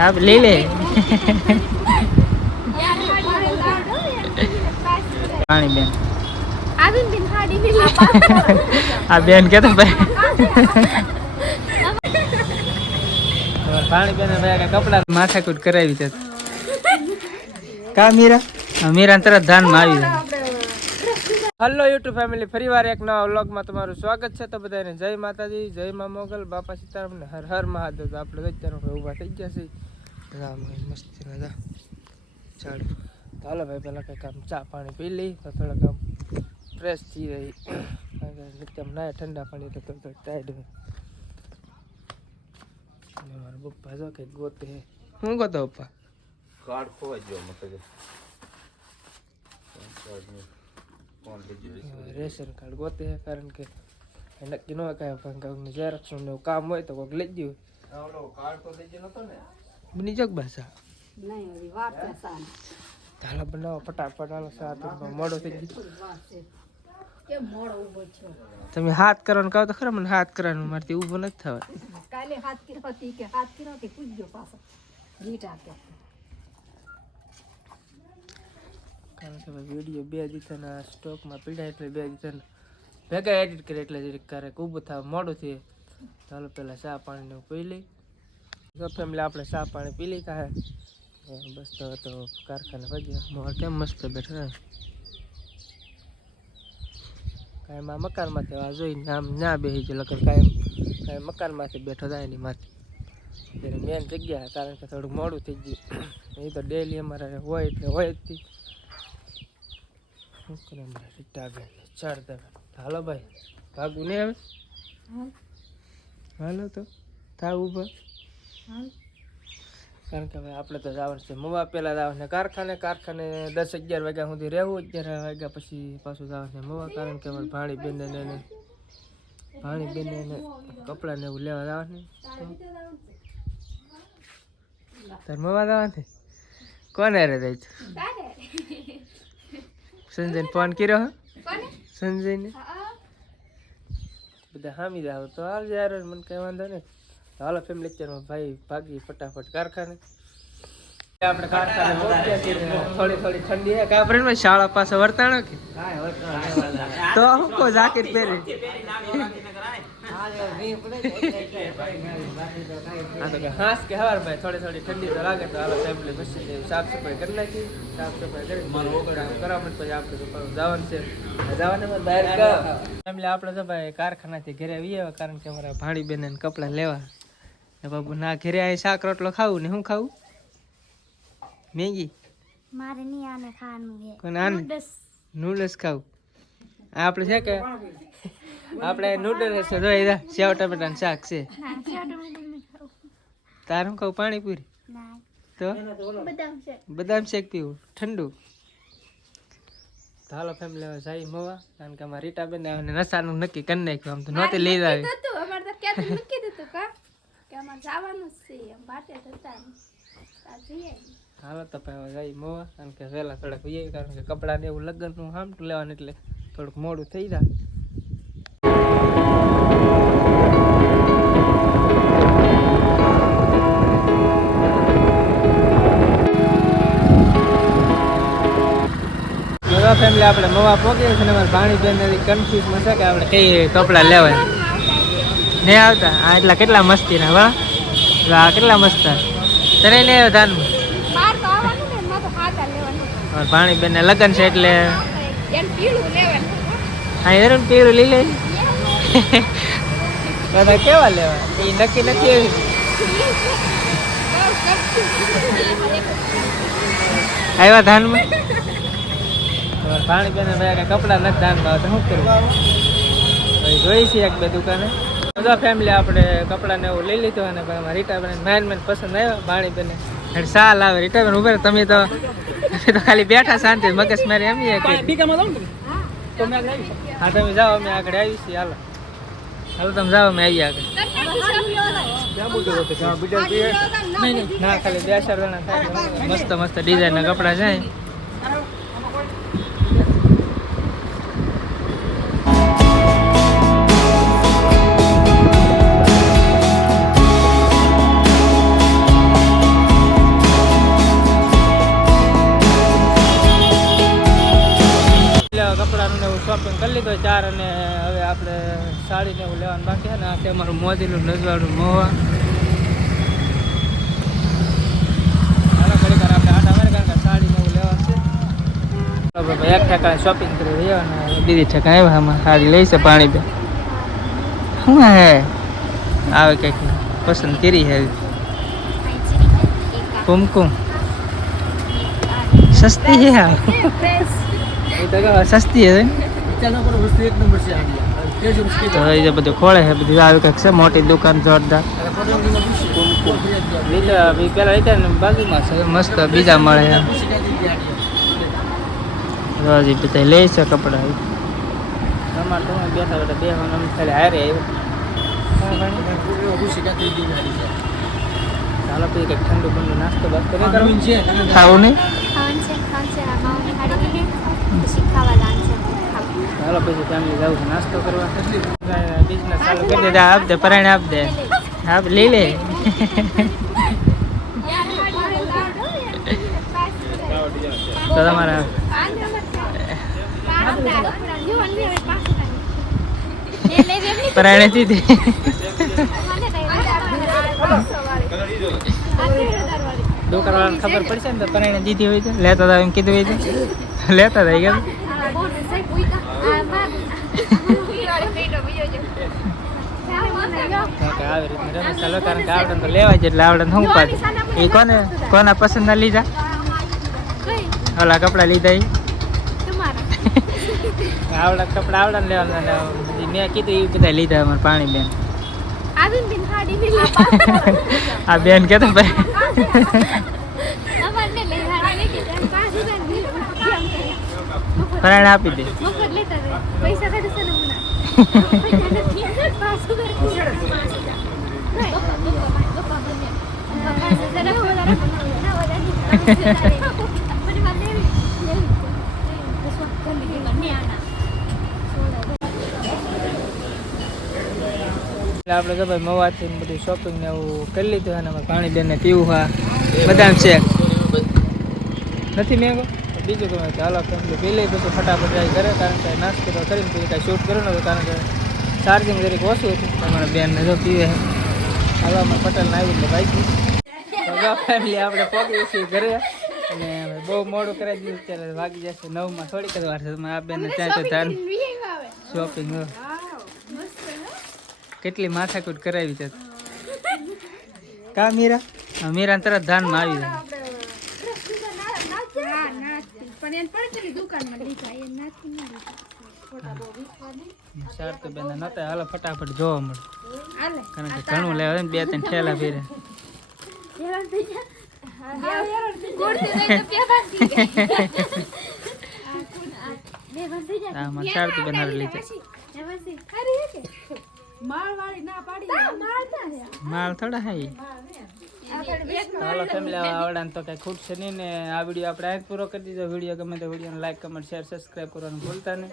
હા લઈ લે. પાણી બેન આ બેન કેતો ભાઈ. પાણી બેન ભાઈ કપડા માથાકૂટ કરાવી છે. કા મીરા? મીરા તરત ધાનમાં આવી જાય હલો યુટ્યુબ ફેમિલી ફરીવાર એક નવા વ્લોગમાં તમારું સ્વાગત છે. તો બધાને જય માતાજી જય મા મોગલ બાપા સીતારામને હર હર મહાદેવ. આપણે અત્યારે ઊભા થઈ ગયા છે મસ્તી ના ચાલો. ભાઈ પહેલાં કંઈક આમ ચા પાણી પી લઈ તો થોડાક આમ ફ્રેશ થઈ રહી. કારણ કે નિત્યમ ના ઠંડા પાણી તો થોડું ટાઈટ હોય. મારા પપ્પા જો કંઈક ગોતે. શું ગોતો પપ્પા? કાર્ડ ખોવાઈ ગયો મતલબ રેશન કાર્ડ ગોતે કારણ કે નક્કી ન કાંઈ પણ ને કામ હોય તો કોઈક લઈ ગયું કાર્ડ તો લઈ ગયો નતો ને. બની જગ ભાષા ચાલો બનાવો ફટાફટ હાલો સાત મોડો થઈ ગયો. તમે હાથ કરવાનું કહો તો ખરા મને હાથ કરવાનું મારથી ઊભો નથી થવા. કાલે હાથ કિરતી કે હાથ પાછો. આપે. કારણ કે વીડિયો બે દીધાના સ્ટોકમાં પીડા એટલે બે દીધાના. ભેગા એડિટ કરે એટલે જરીક ક્યારેક ઊભું થાય મોડું થયે. ચાલો પહેલાં ચા પાણીને પી લઈ. જો ફેમિલી આપણે ચા પાણી પી લીધા હે. બસ તો તો કારખાને ભજીયા મોર કેમ મસ્ત બેઠા કાંઈ માં મકાનમાંથી આ જોઈને આમ ના બેસી ગયો લગન કાંઈ કાંઈ મકાનમાંથી બેઠો થાય એની માથે. એટલે મેન જગ્યા કારણ કે થોડું મોડું થઈ ગયું. એ તો ડેલી અમારે હોય એટલે હોય જ રીટાબેન ને હાલો ભાઈ ભાગું નહીં હવે? હાલો તો થાવ ઊભા. કારણ કે હવે આપણે તો જવાનું છે મવા પહેલાં જવાનું છે કારખાને. કારખાને દસ અગિયાર વાગ્યા સુધી રહેવું અગિયાર વાગ્યા પછી પાછું જવાનું છે મવા. કારણ કે અમારે ભાણી બેનને ને ભાણી બેનને કપડાં ને એવું લેવા જવાનું તાર મવા જવાનું કોને રે જાય સંજય ફોન કર્યો સંજય સંજયને? બધા હામી જાવ તો આવજે યાર મને કઈ વાંધો નહીં. હાલો ફેમિલી અત્યારમાં ભાઈ ભાગી ફટાફટ કારખાને. આપણે કારખાને થોડી થોડી ઠંડી હે કાપરેન ને શાળા પાસે વર્તાણો કે? તો હું કો જાકેટ પહેરી. હાસ કે હવાર ભાઈ, થોડી થોડી ઠંડી તો લાગે, તો હાલો ફેમિલી પછી સાફ સફાઈ કરી નાખી. સાફ સફાઈ કરી આપણે જવાનું છે. જવાને બહાર ફેમિલી તો ભાઈ કારખાનાથી ઘરે આવીએ કારણ કે અમારા ભાણી બેન કપડાં લેવા બાબુ ના ઘરે અહીં શાક રોટલો ખાવું ને શું ખાવું? મેગી? મારે નહીં આને ખાવાનું છે કોને આને? નૂડલ્સ ખાવું. આપણે છે કે આપણે નૂડલ્સ છે જો એ સેવ ટમેટાનું શાક છે. તારું કહું પાણીપુરી? તો? બદામ શેક પીવું ઠંડુ. હાલો ફેમિલી હવે જાય મવા કારણ કે અમારા રીટાબેન ને નશાનું નક્કી કરી નાખ્યું આમ તો નહોતી લઈ આવી. હાલો તો ભાઈ જાય કારણ કે વહેલા થોડાક જઈએ કારણ કે કપડાં ને એવું લગ્નનું હામટું લેવાનું એટલે થોડુંક મોડું થઈ જાય. ફેમિલી આપણે મવા પોગીએ છીએ ને, અમારે ભાણી બેન કન્ફ્યુઝમાં છે કે આપણે કઈ કપડાં લેવાય. નહીં આવતા. આ એટલા કેટલા મસ્તી ને વાહ આ કેટલા મસ્ત. તને નહીં આવ્યો ધાનમાં? બાર તો ને બેન લગ્ન છે એટલે? હા પીળું એનું પીરું લઈ લે બધા કેવા લેવા? એ નક્કી નથી એવી. આવ્યા ધાનમાં? પાણી બેને ભાઈ કપડા નથી ધાનમાં શું કરવું? ભાઈ જોઈ છે એક બે દુકાને. બધા ફેમિલી આપણે કપડાને એવું લઈ લીધું અને ભાઈ રીટાબેન મેન મેન પસંદ આવ્યા પાણી બેને એટલે સાલ આવે રીટાબેન ઉભે તમે તો તમે તો ખાલી બેઠા શાંતિ મગજ મારી એમ કે હા તમે જાઓ અમે આગળ આવી છીએ હાલો. હાલો તમે જાઓ અમે આવી આગળ. ના ખાલી બે ચાર જણા થાય મસ્ત મસ્ત ડિઝાઇન ના કપડા છે. કરી લીધો ચાર અને હવે આપણે સાડીને એવું લેવાનું બાકી ને આ છે અમારું મોજીલું નજવાડું મોવા. વાર આપણે આટા મારી કારણ કે સાડીને એવું લેવાનું છે. ભાઈ એક શોપિંગ કરી રહ્યા અને બીજી ઠેકાણે આવ્યા આમાં સાડી લઈ છે પાણી બે શું હે? આવે કંઈક પસંદ કરી હે? કુમકુમ. સસ્તી હે સસ્તી તો એ બધું ખોળે છે બધું આવી કંઈક છે મોટી દુકાન જોરદાર. પેલા લીધા ને બાજુમાં છે મસ્ત બીજા મળે રોજી બધા લે છે કપડા. તમારે તમે બેઠા બેઠા બે હું ખાલી હારે આવ્યો. ચાલો પછી કંઈક ઠંડુ બંડુ નાસ્તો બાસ્તો નહીં કરવો ખાવું નહીં? ખાવાનું છે ખાવાનું છે ખાવા? ચાલો પછી ત્યાં જવું છે નાસ્તો કરવા. બિઝનેસ ચાલુ કરી દે આપ દે પરાણે આપ દે આપ લઈ લે. તો તમારા પરાણે દીધી દુકાનવાળાને ખબર પડશે ને તો પરાણે દીધી હોય છે લેતા હતા એમ કીધું હોય છે. લેતા હતા કેમ આવી રીતના રમે ચાલો કારણ કે આવડે તો લેવાય એટલે આવડે શું પાડે એ કોને કોના પસંદ ના લીધા ઓલા કપડા લીધા એ આવડા કપડા આવડા ને લેવાના મેં કીધું એ બધા લીધા અમારે પાણી બેન આ બેન કે ભાઈ. પરાણે આપી દે. આપણે તો ભાઈ મવાથી બધું શોપિંગ ને એવું કરી લીધું અને પાણી બેન પીવું હા. બદામ છે. નથી મેંગો? બીજું ગમે તો હાલો પી લઈ પછી ફટાફટ જાય કરે કારણ કે નાસ્તો તો કરીને પછી કાંઈ શૂટ કર્યું નહોતું કારણ કે ચાર્જિંગ જરીક ઓછું હતું. તમારા બેનને જો પીવે હાલો અમારે પટેલને આવી એટલે બાઈક ફેમિલી આપણે પહોંચીએ છીએ ઘરે. અને બહુ મોડું કરાવી દીધું ત્યારે વાગી જશે નવમાં થોડીક જ વાર છે. તમે આ બેનને ત્યાં તો ધ્યાન શોપિંગ કેટલી માથાકૂટ કરાવી છે. કા મીરા? મીરા તરત ધાનમાં આવી જાય હા, નાથી. પણ એને પડકેલી દુકાનમાં લીધા એ નાથી નહીં લીધા. ચાર તો બેન નતા હાલો ફટાફટ જોવા મળે. હાલે. કારણ કે ઘણું લેવા બે ત્રણ ઠેલા ફેરે? ના? માલ થોડા હાઈ. હાલો ફેમિલી આવડાને તો કઈ ખૂટશે નહીં ને આ વીડિયો આપણે આજ પૂરો કરી દીધો. વીડિયો ગમે તો વિડીયોને લાઈક કમેન્ટ શેર સબસ્ક્રાઈબ કરવાનું ભૂલતા નહીં.